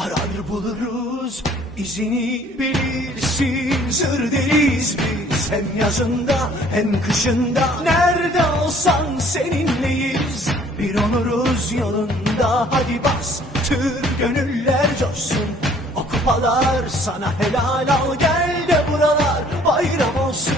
Arar buluruz izini bilirsin. Sır deriz biz hem yazında hem kışında. Nerede olsan seninleyiz Bir oluruz yolunda. Hadi bas Tır gönüller coşsun. O kupalar sana helal al Gel de buralar bayram olsun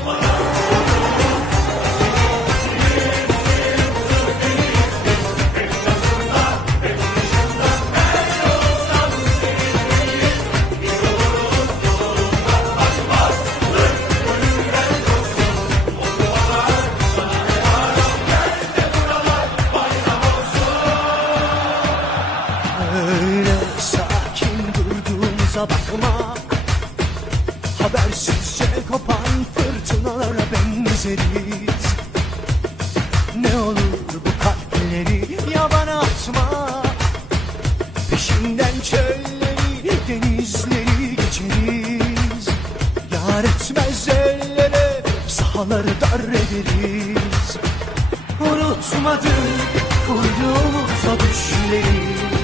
durduğumuza bakma. Habersizce kopan fırtınalara benzeriz. Ne olur bu kalpleri yabana atma. Peşinden çölleri denizleri geçeriz. Yar etmez ellere sahaları dar ederiz. Unutmadık kurduğumuz o düşleri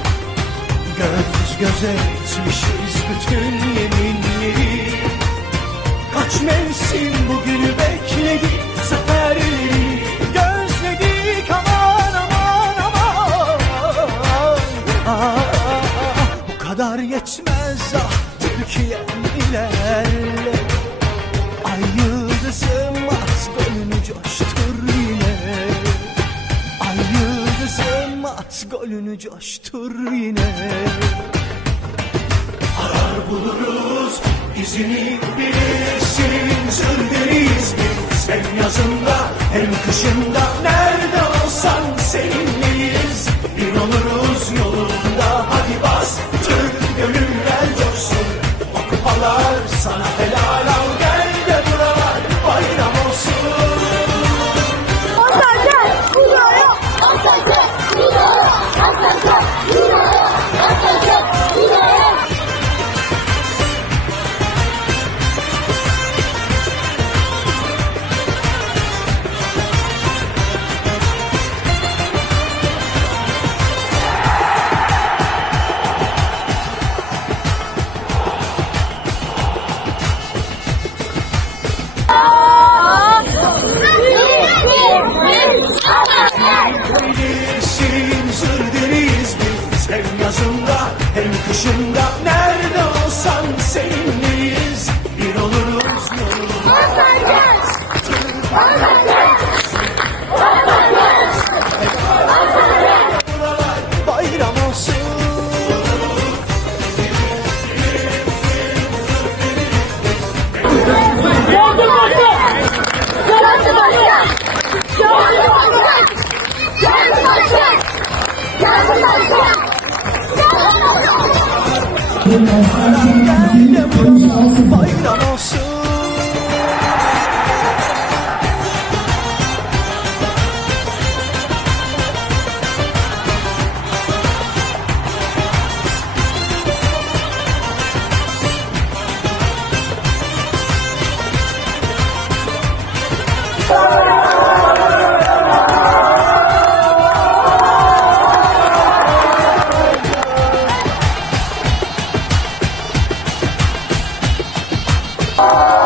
Göz göze etmişiz bütün yeminleri Kaç mevsim bugünü bekledik at golünü coştur yine. Arar buluruz izini bilirsin. Deriz biz. Hem yazında hem kışında. Nerede olsan seninleyiz hem kışında bayram olsun. Bye. Thank.